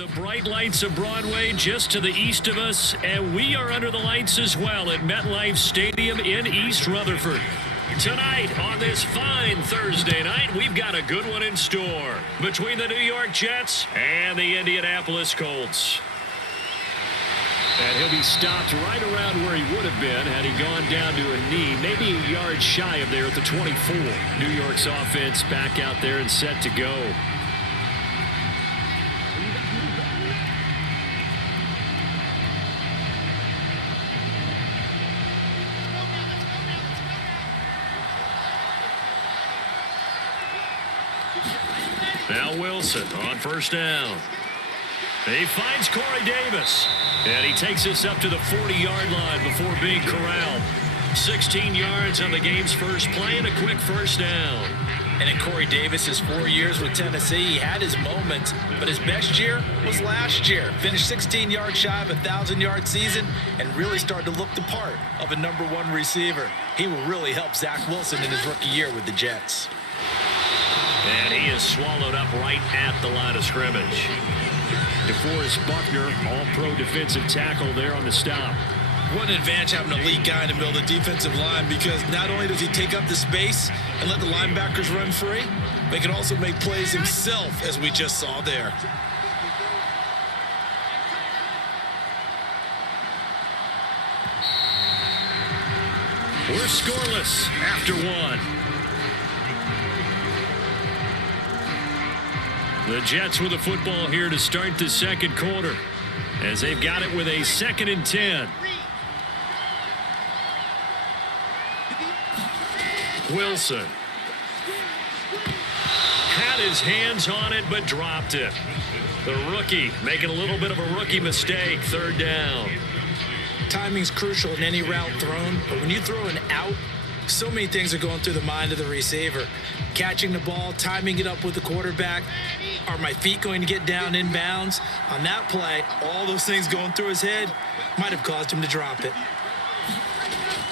The bright lights of Broadway just to the east of us, and we are under the lights as well at MetLife Stadium in East Rutherford. Tonight, on this fine Thursday night, we've got a good one in store between the New York Jets and the Indianapolis Colts. And he'll be stopped right around where he would have been had he gone down to a knee, maybe a yard shy of there at the 24. New York's offense back out there and set to go. Now Wilson on first down. He finds Corey Davis. And he takes us up to the 40-yard line before being corralled. 16 yards on the game's first play and a quick first down. And in Corey Davis's 4 years with Tennessee, he had his moments, but his best year was last year. Finished 16 yards shy of a 1,000-yard season and really started to look the part of a #1 receiver. He will really help Zach Wilson in his rookie year with the Jets. And he is swallowed up right at the line of scrimmage. DeForest Buckner, all-pro defensive tackle there on the stop. What an advantage having an elite guy in the middle of the defensive line, because not only does he take up the space and let the linebackers run free, but he can also make plays himself, as we just saw there. We're scoreless after one. The Jets with the football here to start the second quarter, as they've got it with a 2nd and 10. Wilson had his hands on it but dropped it. The rookie making a little bit of a rookie mistake. 3rd down. Timing's crucial in any route thrown, but when you throw an out, so many things are going through the mind of the receiver. Catching the ball, timing it up with the quarterback. Are my feet going to get down inbounds? On that play, all those things going through his head might have caused him to drop it.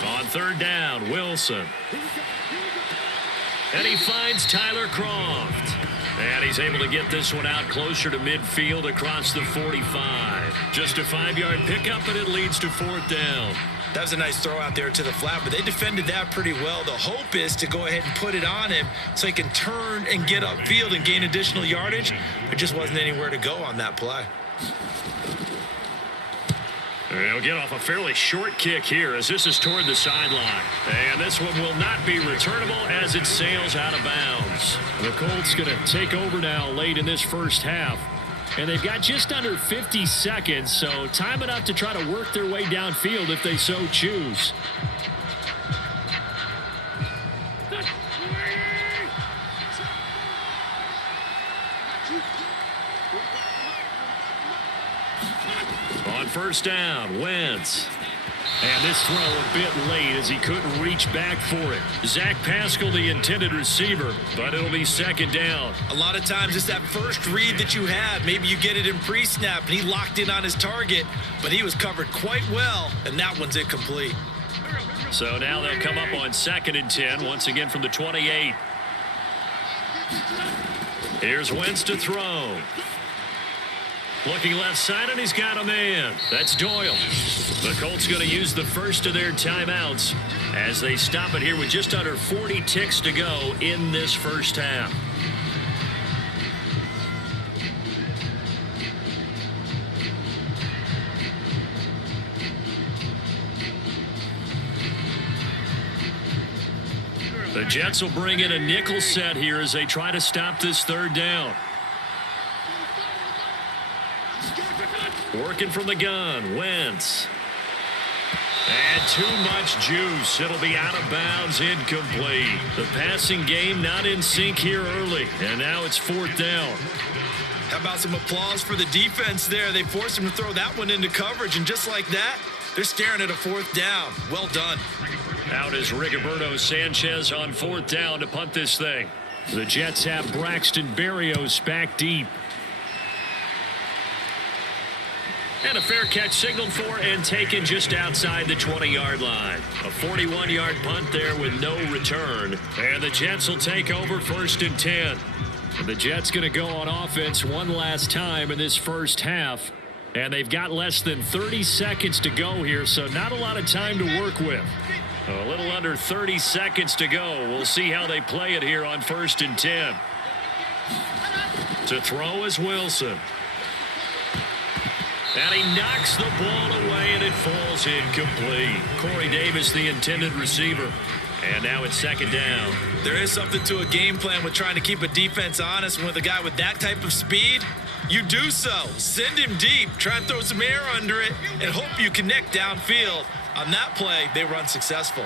On 3rd down, Wilson. And he finds Tyler Croft. And he's able to get this one out closer to midfield across the 45. Just a 5-yard pickup, and it leads to 4th down. That was a nice throw out there to the flat, but they defended that pretty well. The hope is to go ahead and put it on him so he can turn and get upfield and gain additional yardage. There just wasn't anywhere to go on that play. He'll get off a fairly short kick here as this is toward the sideline. And this one will not be returnable as it sails out of bounds. The Colts going to take over now late in this first half. And they've got just under 50 seconds, so time enough to try to work their way downfield if they so choose. On first down, Wentz. And this throw a bit late as he couldn't reach back for it. Zach Pascal, the intended receiver, but it'll be 2nd down. A lot of times it's that first read that you have. Maybe you get it in pre-snap, and he locked in on his target, but he was covered quite well, and that one's incomplete. So now they'll come up on 2nd and 10, once again from the 28. Here's Wentz to throw. Looking left side, and he's got a man. That's Doyle. The Colts going to use the first of their timeouts as they stop it here with just under 40 ticks to go in this first half. The Jets will bring in a nickel set here as they try to stop this 3rd down. Working from the gun, Wentz. And too much juice. It'll be out of bounds, incomplete. The passing game not in sync here early, and now it's 4th down. How about some applause for the defense there? They forced him to throw that one into coverage, and just like that, they're staring at a 4th down. Well done. Out is Rigoberto Sanchez on 4th down to punt this thing. The Jets have Braxton Berrios back deep. And a fair catch signaled for and taken just outside the 20-yard line. A 41-yard punt there with no return. And the Jets will take over 1st and 10. The Jets going to go on offense one last time in this first half. And they've got less than 30 seconds to go here, so not a lot of time to work with. A little under 30 seconds to go. We'll see how they play it here on 1st and 10. To throw is Wilson. And he knocks the ball away, and it falls incomplete. Corey Davis, the intended receiver. And now it's 2nd down. There is something to a game plan with trying to keep a defense honest. With a guy with that type of speed, you do so. Send him deep. Try and throw some air under it and hope you connect downfield. On that play, they run successful.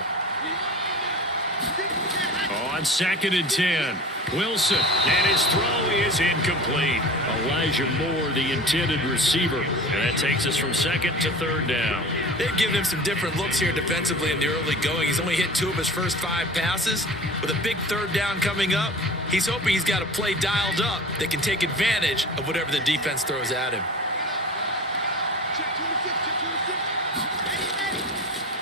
On 2nd and 10. Wilson, and his throw is incomplete. Elijah Moore, the intended receiver. And that takes us from 2nd to 3rd down. They've given him some different looks here defensively in the early going. He's only hit 2 of his first 5 passes. With a big 3rd down coming up, he's hoping he's got a play dialed up that can take advantage of whatever the defense throws at him.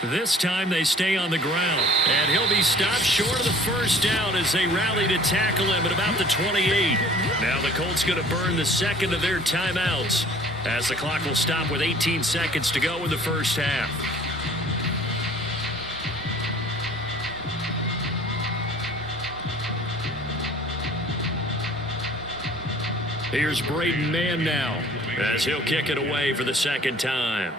This time they stay on the ground, and he'll be stopped short of the 1st down as they rally to tackle him at about the 28. Now the Colts going to burn the 2nd of their timeouts as the clock will stop with 18 seconds to go in the first half. Here's Brady man now as he'll kick it away for the 2nd time.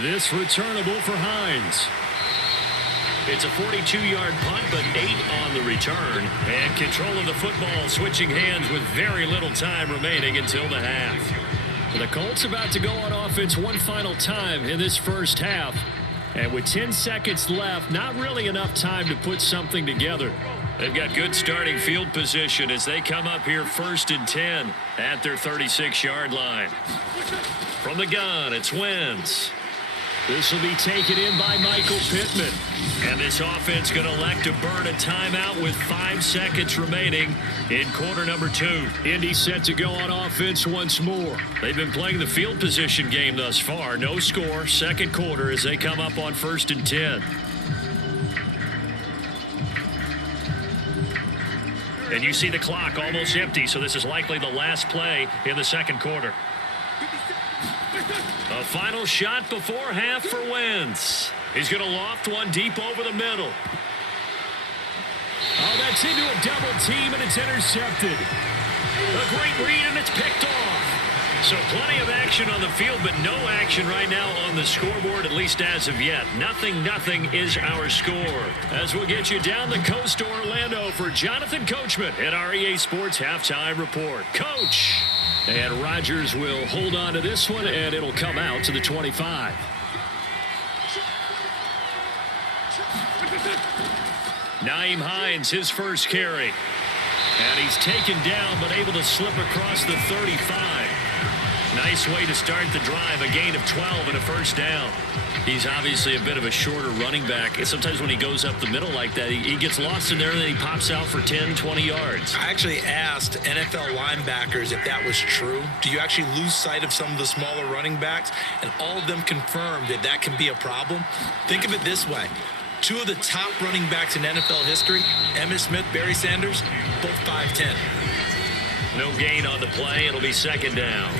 This returnable for Hines. It's a 42-yard punt, but 8 on the return. And control of the football switching hands with very little time remaining until the half. The Colts about to go on offense one final time in this first half. And with 10 seconds left, not really enough time to put something together. They've got good starting field position as they come up here 1st and 10 at their 36-yard line. From the gun, it's Wentz. This will be taken in by Michael Pittman. And this offense going to elect to burn a timeout with 5 seconds remaining in quarter number 2. Indy set to go on offense once more. They've been playing the field position game thus far. No score, 2nd quarter as they come up on 1st and 10. And you see the clock almost empty, so this is likely the last play in the 2nd quarter. A final shot before half for Wentz. He's going to loft one deep over the middle. Oh, that's into a double team, and it's intercepted. A great read, and it's picked off. So plenty of action on the field, but no action right now on the scoreboard, at least as of yet. 0-0 is our score. As we'll get you down the coast to Orlando for Jonathan Coachman at our EA Sports Halftime Report. Coach! And Rodgers will hold on to this one, and it'll come out to the 25. Nyheim Hines, his first carry. And he's taken down, but able to slip across the 35. Nice way to start the drive, a gain of 12 and a 1st down. He's obviously a bit of a shorter running back. Sometimes when he goes up the middle like that, he gets lost in there, and then he pops out for 10, 20 yards. I actually asked NFL linebackers if that was true. Do you actually lose sight of some of the smaller running backs? And all of them confirmed that that can be a problem. Think of it this way. 2 of the top running backs in NFL history, Emmitt Smith, Barry Sanders, both 5'10". No gain on the play. It'll be 2nd down.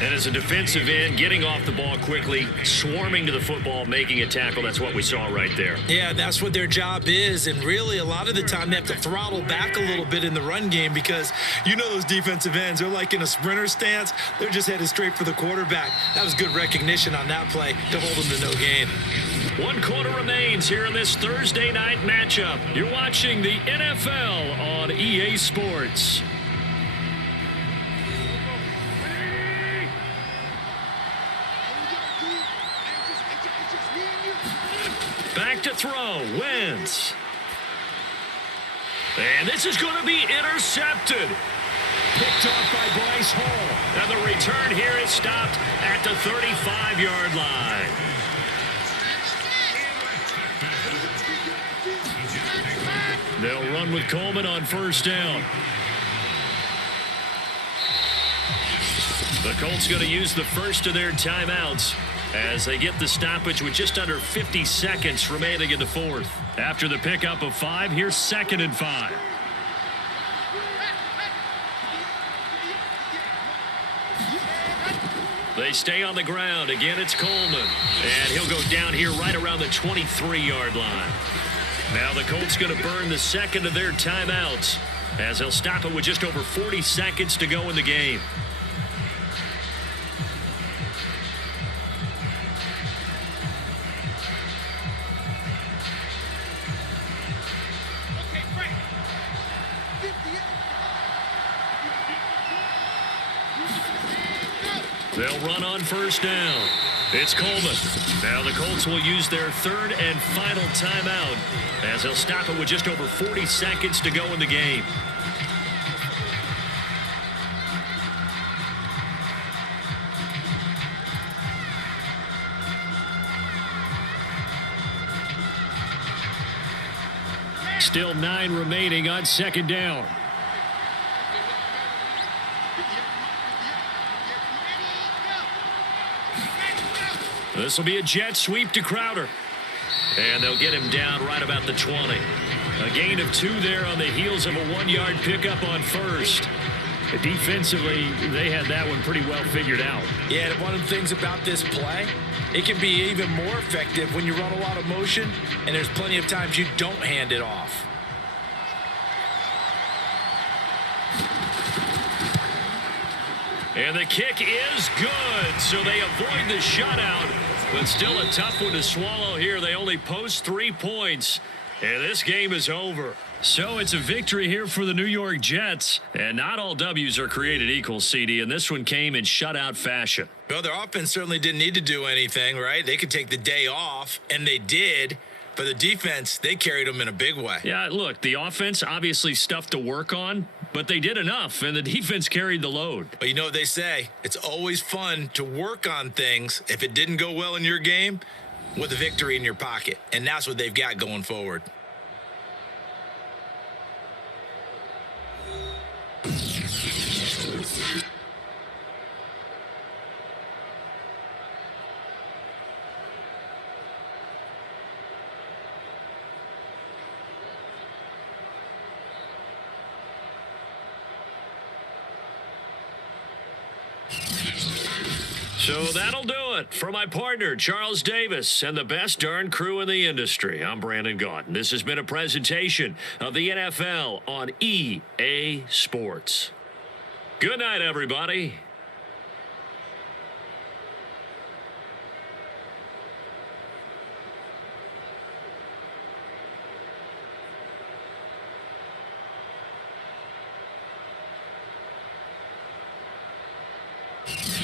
And as a defensive end, getting off the ball quickly, swarming to the football, making a tackle, that's what we saw right there. Yeah, that's what their job is. And really, a lot of the time, they have to throttle back a little bit in the run game because you know those defensive ends, they're like in a sprinter stance. They're just headed straight for the quarterback. That was good recognition on that play to hold them to no gain. 1 quarter remains here in this Thursday night matchup. You're watching the NFL on EA Sports. Back to throw, Wentz. And this is going to be intercepted. Picked off by Bryce Hall. And the return here is stopped at the 35-yard line. They'll run with Coleman on 1st down. The Colts going to use the first of their timeouts as they get the stoppage with just under 50 seconds remaining in the fourth. After the pickup of 5, here's 2nd and 5. They stay on the ground. Again, it's Coleman. And he'll go down here right around the 23-yard line. Now the Colts going to burn the second of their timeouts, as they'll stop it with just over 40 seconds to go in the game. They'll run on first down. It's Coleman. Now the Colts will use their 3rd and final timeout, as they'll stop it with just over 40 seconds to go in the game. Still 9 remaining on 2nd down. This will be a jet sweep to Crowder. And they'll get him down right about the 20. A gain of 2 there on the heels of a 1-yard pickup on first. Defensively, they had that one pretty well figured out. Yeah, and one of the things about this play, it can be even more effective when you run a lot of motion, and there's plenty of times you don't hand it off. And the kick is good, so they avoid the shutout, but still a tough one to swallow here. They only post 3 points, and this game is over. So it's a victory here for the New York Jets, and not all W's are created equal, CD, and this one came in shutout fashion. Well, their offense certainly didn't need to do anything, right? They could take the day off, and they did. For the defense, they carried them in a big way. Yeah, look, the offense obviously stuff to work on, but they did enough, and the defense carried the load. But you know what they say, it's always fun to work on things if it didn't go well in your game with a victory in your pocket, and that's what they've got going forward. So that'll do it for my partner, Charles Davis, and the best darn crew in the industry. I'm Brandon Gaunt. This has been a presentation of the NFL on EA Sports. Good night, everybody. You